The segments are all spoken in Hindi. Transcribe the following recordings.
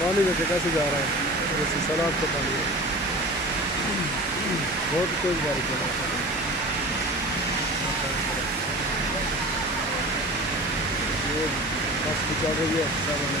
पानी देखे कैसे जा रहा है, जैसे सैलाब का पानी है। बहुत तेज बारिश हो रहा है। ये बस भी चल रही है सामने।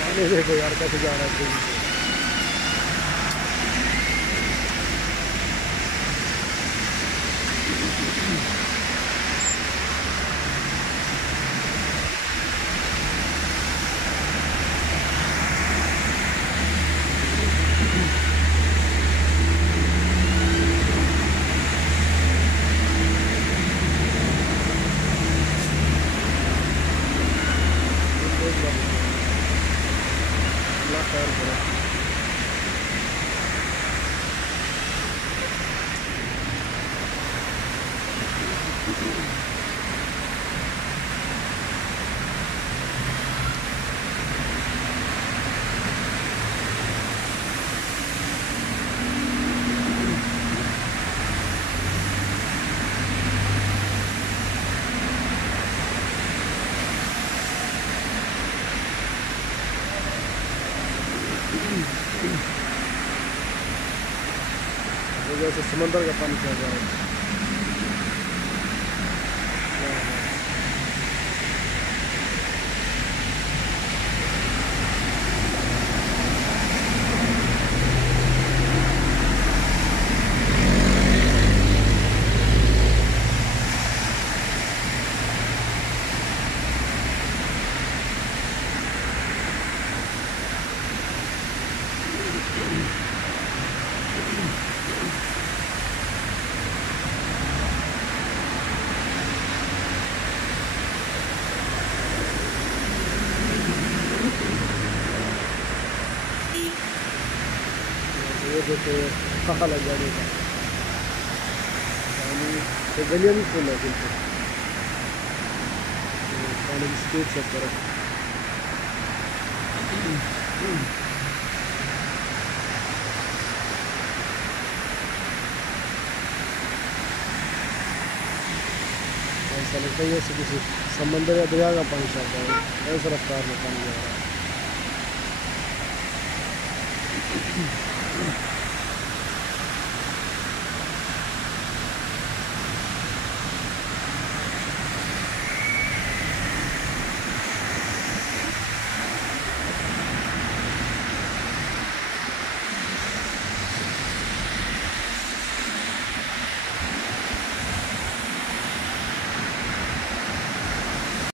पानी देखो यार कैसे जा रहा है तेजी से। अल्लाह खैर करे। जैसे समंदर का पानी चल रहा है। ये देखो खखा लग जाने का पानी, तो गलियाँ भी फुल है बिल्कुल। पानी की स्पीड चेक करो। ऐसा लगता है जैसे किसी समंदर या दरिया का पानी चल रहा है, ऐसा रफ्तार में पानी जा रहा है।